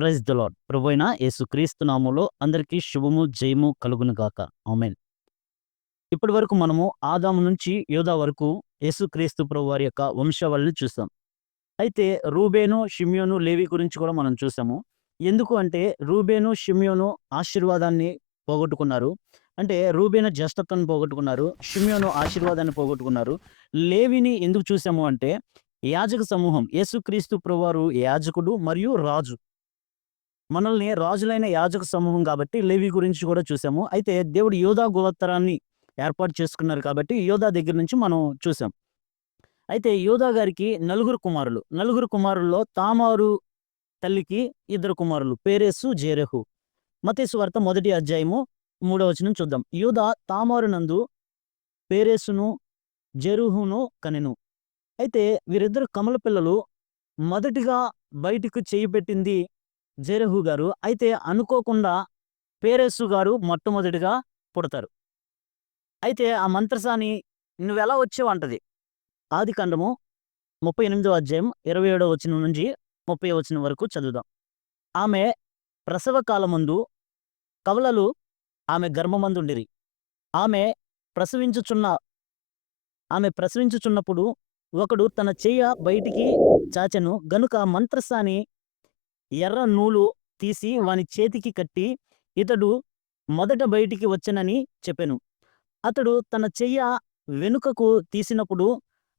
Praise the lord. ప్రభువైన యేసుక్రీస్తు నామములో అందరికీ శుభము, జయము కలుగును గాక. ఆమేన్. ఇప్పటివరకు మనము ఆదాము నుంచి యోధా వరకు యేసుక్రీస్తు ప్రభువారి యొక్క వంశావళిని చూసాం. అయితే రూబేను, షిమ్యోను, లేవి గురించి కూడా మనం చూసాము. ఎందుకు అంటే రూబేను, షిమ్యోను ఆశీర్వాదాన్ని పోగొట్టుకున్నారు. అంటే రూబేను జ్యేష్ఠత్వాన్ని పోగొట్టుకున్నారు. షిమ్యోను ఆశీర్వాదాన్ని పోగొట్టుకున్నారు. లేవిని ఎందుకు చూసాము అంటే యాజక సమూహం యేసుక్రీస్తు ప్రభువారు యాజకుడు మరియు రాజు. మనల్ని రాజులైన యాజక సమూహం కాబట్టి లేవి గురించి కూడా చూసాము. అయితే దేవుడు యోధా గోత్రాన్ని ఏర్పాటు చేసుకున్నారు కాబట్టి యోధా దగ్గర నుంచి మనం చూసాం. అయితే యోధా గారికి నలుగురు కుమారులు. నలుగురు కుమారుల్లో తామారు తల్లికి ఇద్దరు కుమారులు పేరెసు, జేరెహు. మత్తయి సువార్త మొదటి అధ్యాయము 3వ వచనం చూద్దాం. యూదా తామారు నందు పేరెసును, జెరుహును కనెను. అయితే వీరిద్దరు కమల పిల్లలు. మొదటిగా బయటికి చెయ్యి పెట్టింది జెరహు గారు. అయితే అనుకోకుండా పేరెసు గారు మొట్టమొదటిగా పుడతారు. అయితే ఆ మంత్రసాని "నువ్వెలా వచ్చావు" అంటది. ఆదికాండము 38వ అధ్యాయం 27వ వచనం నుంచి 30వ వచనం వరకు చదువుదాం. ఆమె ప్రసవ కాలమందు కవలలు ఆమె గర్భమందుండిరి. ఆమె ప్రసవించుచున్న ప్రసవించుచున్నప్పుడు ఒకడు తన చెయ్య బయటికి చాచెను గనుక మంత్రసాని ఎర్ర నూలు తీసి వాని చేతికి కట్టి, ఇతడు మొదట బయటికి వచ్చెనని చెప్పెను. అతడు తన చెయ్య వెనుకకు తీసినప్పుడు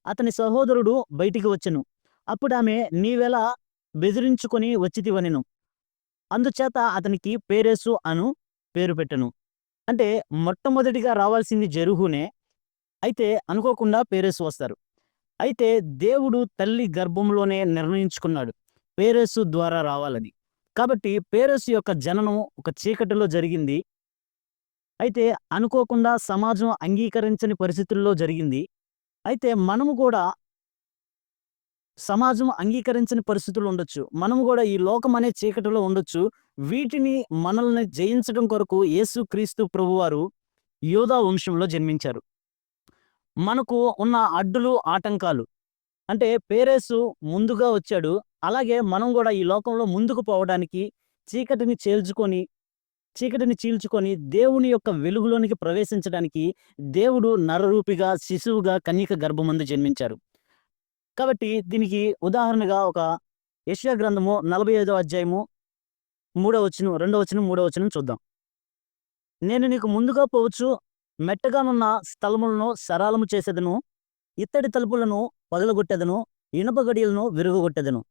అతని సహోదరుడు బయటికి వచ్చెను. అప్పుడామె నీవెలా బెదిరించుకొని వచ్చితివనెను. అందుచేత అతనికి పేరెసు అను పేరు పెట్టెను. అంటే మొట్టమొదటిగా రావాల్సింది జెరుహునే. అయితే అనుకోకుండా పేరెసు వస్తారు. అయితే దేవుడు తల్లి గర్భంలోనే నిర్ణయించుకున్నాడు పేరెసు ద్వారా రావాలని. కాబట్టి పేరెసు యొక్క జననం ఒక చీకటిలో జరిగింది. అయితే అనుకోకుండా సమాజం అంగీకరించని పరిస్థితుల్లో జరిగింది. అయితే మనము కూడా సమాజం అంగీకరించని పరిస్థితులు ఉండొచ్చు. మనము గూడా ఈ లోకం అనే చీకటిలో ఉండొచ్చు. వీటిని మనల్ని జయించడం కొరకు యేసుక్రీస్తు ప్రభువారు యోధా వంశంలో జన్మించారు. మనకు ఉన్న అడ్డులు, ఆటంకాలు అంటే పేరేసు ముందుగా వచ్చాడు. అలాగే మనం గూడా ఈ లోకంలో ముందుకు పోవడానికి చీకటిని చేల్చుకొని చీకటిని చీల్చుకొని దేవుని యొక్క వెలుగులోనికి ప్రవేశించడానికి దేవుడు నరరూపిగా, శిశువుగా కన్యక గర్భమందు జన్మించారు. కాబట్టి దీనికి ఉదాహరణగా ఒక యెషయా గ్రంథము 45వ అధ్యాయము 3వ వచనం, 2వ వచనం, 3వ వచనం చూద్దాం. నేను నీకు ముందుగా పోవచ్చు మెట్టగానున్న స్థలములను సరాలము చేసేదను, ఇత్తడి తలుపులను పగలగొట్టెదను, ఇనుప గడియలను విరుగగొట్టెదను.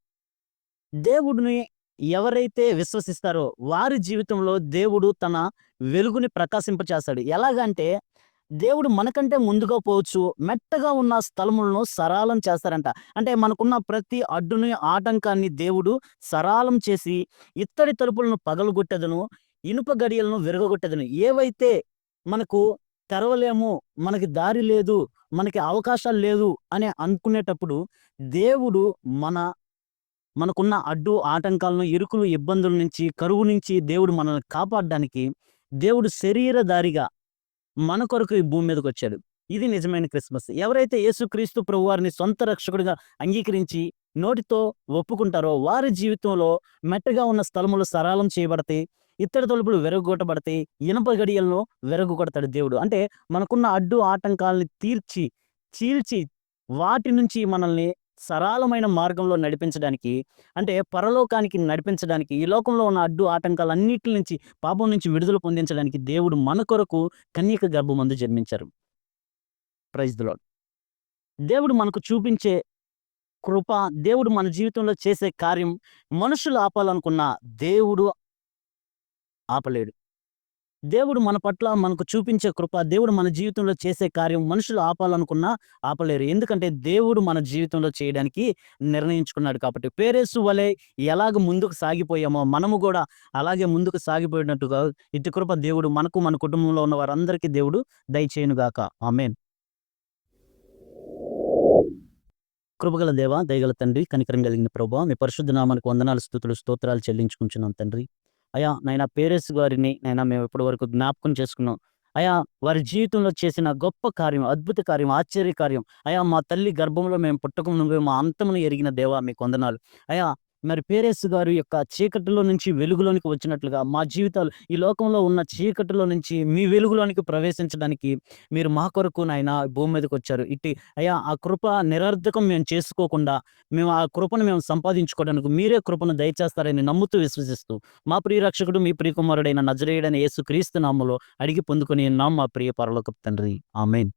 దేవుడిని ఎవరైతే విశ్వసిస్తారో వారి జీవితంలో దేవుడు తన వెలుగుని ప్రకాశింపచేస్తాడు. ఎలాగంటే దేవుడు మనకంటే ముందుగా పోవచ్చు. మెట్టగా ఉన్న స్థలములను సరాలం చేస్తారంట. అంటే మనకున్న ప్రతి అడ్డుని, ఆటంకాన్ని దేవుడు సరాలం చేసి ఇత్తడి తలుపులను పగలగొట్టెదను, ఇనుప గడియలను విరగగొట్టెదను. ఏవైతే మనకు తెరవలేము, మనకి దారి లేదు, మనకి అవకాశాలు లేదు అని అనుకునేటప్పుడు దేవుడు మనకున్న అడ్డు ఆటంకాలను, ఇరుకులు, ఇబ్బందుల నుంచి, కరువు నుంచి దేవుడు మనల్ని కాపాడడానికి దేవుడు శరీరధారిగా మన కొరకు ఈ భూమి మీదకొచ్చాడు. ఇది నిజమైన క్రిస్మస్. ఎవరైతే యేసుక్రీస్తు ప్రభువారిని సొంత రక్షకుడిగా అంగీకరించి నోటితో ఒప్పుకుంటారో వారి జీవితంలో మెట్టగా ఉన్న స్థలములు సరళం చేయబడతాయి. ఇత్తడి తలుపులు విరగొట్టబడతాయి. ఇనప గడియలను విరగొడతాడు దేవుడు. అంటే మనకున్న అడ్డు ఆటంకాలని చీల్చి వాటి నుంచి మనల్ని సరళమైన మార్గంలో నడిపించడానికి, అంటే పరలోకానికి నడిపించడానికి, ఈ లోకంలో ఉన్న అడ్డు ఆటంకాలన్నిటి నుంచి, పాపం నుంచి విడుదల పొందించడానికి దేవుడు మన కొరకు కన్యక గర్భమందు జన్మించారు. Praise the Lord. దేవుడు మనకు చూపించే కృప, దేవుడు మన జీవితంలో చేసే కార్యం మనుషులు ఆపాలనుకున్న దేవుడు ఆపలేడు. దేవుడు మన పట్ల మనకు చూపించే కృప, దేవుడు మన జీవితంలో చేసే కార్యం మనుషులు ఆపాలనుకున్నా ఆపలేరు. ఎందుకంటే దేవుడు మన జీవితంలో చేయడానికి నిర్ణయించుకున్నాడు కాబట్టి. పేరేసు వలె ఎలాగ ముందుకు సాగిపోయామో మనము గూడా అలాగే ముందుకు సాగిపోయినట్టుగా ఇట్టి కృప దేవుడు మనకు, మన కుటుంబంలో ఉన్న వారందరికీ దేవుడు దయచేయునుగాక. ఆమేన్. కృపగల దేవ, దయగల తండ్రి, కనికరం కలిగిన ప్రభువా, మీ పరిశుద్ధ నామానికి వందనాలు, స్తుతులు, స్తోత్రాలు చెల్లించుకుంటున్నాం తండ్రి. అయ్యా నాయనా పేరెస్ గారిని నాయనా మేము ఇప్పటి వరకు జ్ఞాపకం చేసుకున్నాం. అయ్యా వారి జీవితంలో చేసిన గొప్ప కార్యం, అద్భుత కార్యం, ఆశ్చర్య కార్యం. అయ్యా మా తల్లి గర్భంలో మేము పుట్టక నువ్వే మా అంతమును ఎరిగిన దేవా మీకు వందనాలు. అయ్యా మరి పేరేసు గారి యొక్క చీకటిలో నుంచి వెలుగులోనికి వచ్చినట్లుగా మా జీవితాలు ఈ లోకంలో ఉన్న చీకటిలో నుంచి మీ వెలుగులోనికి ప్రవేశించడానికి మీరు మా కొరకు నాయన భూమి మీదకొచ్చారు. అయ్యా ఆ కృప నిరర్ధకం మేము చేసుకోకుండా, మేము ఆ కృపను మేము సంపాదించుకోవడానికి మీరే కృపను దయచేస్తారని నమ్ముతూ, విశ్వసిస్తూ, మా ప్రియ రక్షకుడు, మీ ప్రియ కుమారుడైన నజరేయుడైన యేసుక్రీస్తు నామములో అడిగి పొందుకొని ఉన్నాం మా ప్రియ పరలోకపు తండ్రి. ఆమేన్.